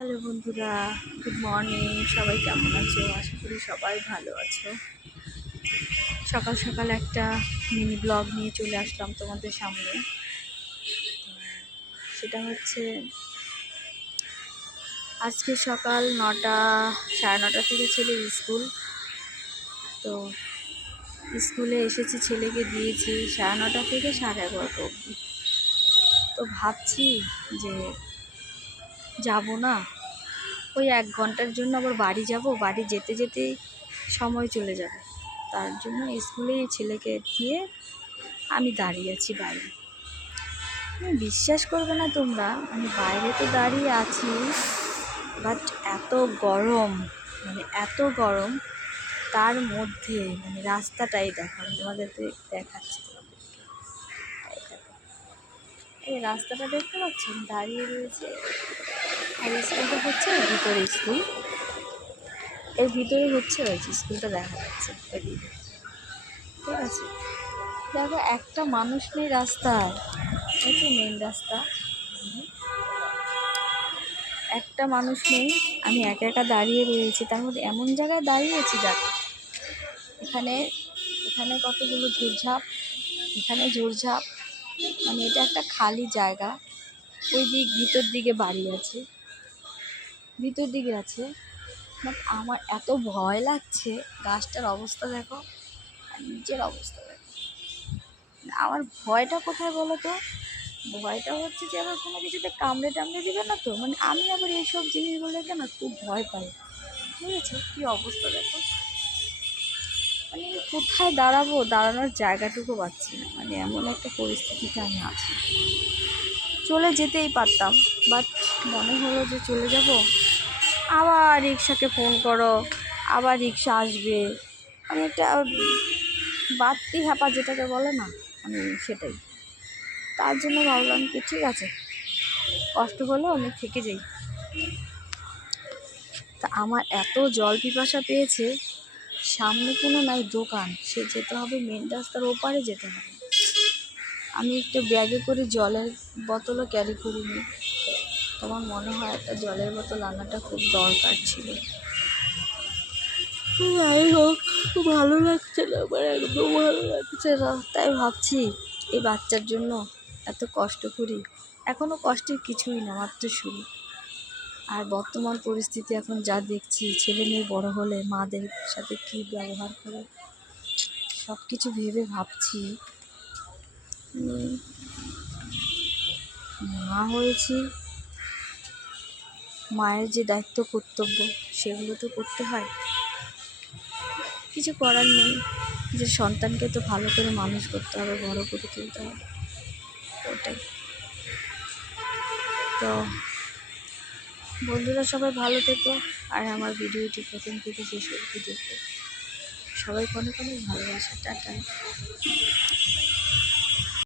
Hello বন্ধুরা, good morning. সবাই কেমন আছো? আশা করি সবাই ভালো আছো। সকাল সকাল একটা মিনি ব্লগ নিয়ে চলে আসলাম তোমাদের সামনে। সেটা হচ্ছে আজকে সকাল 9টা, সাড়ে 9টা থেকে ছেলের স্কুল। তো স্কুলে এসেছি, ছেলেকে দিয়েছি 9:30 থেকে 11:30 অবধি। তো ভাবছি যে যাব না, ওই 1 ঘন্টার জন্য আবার বাড়ি যাব, বাড়ি যেতে যেতেই সময় চলে যাবে। তার জন্য স্কুলে ছেলেকে দিয়ে আমি দাঁড়িয়ে আছি বাইরে। বিশ্বাস করবে না তোমরা, আমি বাইরে তো দাঁড়িয়ে আছি, বাট এত গরম, এত গরম, তার মধ্যে রাস্তাটাই দেখো, আমি তোমাদেরকে দেখাচ্ছি। এই রাস্তাটা দেখতে পাচ্ছি, দাঁড়িয়ে রয়েছে। আর স্কুলটা হচ্ছে ভিতরে স্কুল, এর ভিতরে হচ্ছে ওই যে স্কুলটা দেখা যাচ্ছে এদিকে, ঠিক আছে। দেখো একটা মানুষ নেই রাস্তায়, এটা মেন রাস্তা, একটা মানুষ নেই। আমি একা একা দাঁড়িয়ে রয়েছি, তার মধ্যে এমন জায়গায় দাঁড়িয়েছি দেখো, এখানে এখানে কতগুলো ঝোড়ঝাপ, এখানে ঝোড়ঝাপ, এটা একটা খালি জায়গা। ওই দিক ভিতর দিকে বাড়ি আছে, ভিতর দিকে আছে। বাট আমার এত ভয় লাগছে, গাছটার অবস্থা দেখো আর নিচের অবস্থা দেখো। আমার ভয়টা কোথায় বলো তো? ভয়টা হচ্ছে যে আবার কোনো কিছুতে কামড়ে টামড়ে দিবে না তো, আমি আবার এইসব জিনিসগুলোকে না খুব ভয় পাই, বুঝেছো? কী অবস্থা দেখো, কোথায় দাঁড়াবো, দাঁড়ানোর জায়গাটুকু পাচ্ছি না, এমন একটা পরিস্থিতিতে আমি আছি। চলে যেতেই পারতাম, বাট মনে হলো যে চলে যাব, আবার রিক্সাকে ফোন করো, আবার রিক্সা আসবে, একটা বাড়তি হ্যাপা যেটাকে বলে না, সেটাই। তার জন্য ভাবলাম কি ঠিক আছে, কষ্ট হলেও আমি থেকে যাই। তা আমার এত জল পিপাসা পেয়েছে, সামনে কোনো নাই দোকান, সে যেতে হবে মেন রাস্তার ওপারে যেতে হবে। আমি একটু ব্যাগে করে জলের বোতলও ক্যারি করিনি। তোমার মনে হয় একটা জলের বোতল আনাটা খুব দরকার ছিল। যাই হোক, ভালো লাগছে না, আমার একদম ভালো লাগছে না। তাই ভাবছি এই বাচ্চার জন্য এত কষ্ট করি, এখনও কষ্টের কিছুই না, মাত্র শুরু। আর বর্তমান পরিস্থিতি এখন যা দেখছি, ছেলে মেয়ে বড় হলে মাদের সাথে কী ব্যবহার করে, সব কিছু ভেবে ভাবছি মা হয়েছি, মায়ের যে দায়িত্ব কর্তব্য সেগুলো তো করতে হয়, কিছু করার নেই। যে সন্তানকে তো ভালো করে মানুষ করতে হবে, বড় করে তুলতে হবে, ওটাই। তো বন্ধুরা সবাই ভালো থেকো, আর আমার ভিডিওটি প্রথম থেকে শেষ অবধি দেখো। সবাইকে অনেক অনেক ভালোবাসা, টাটা।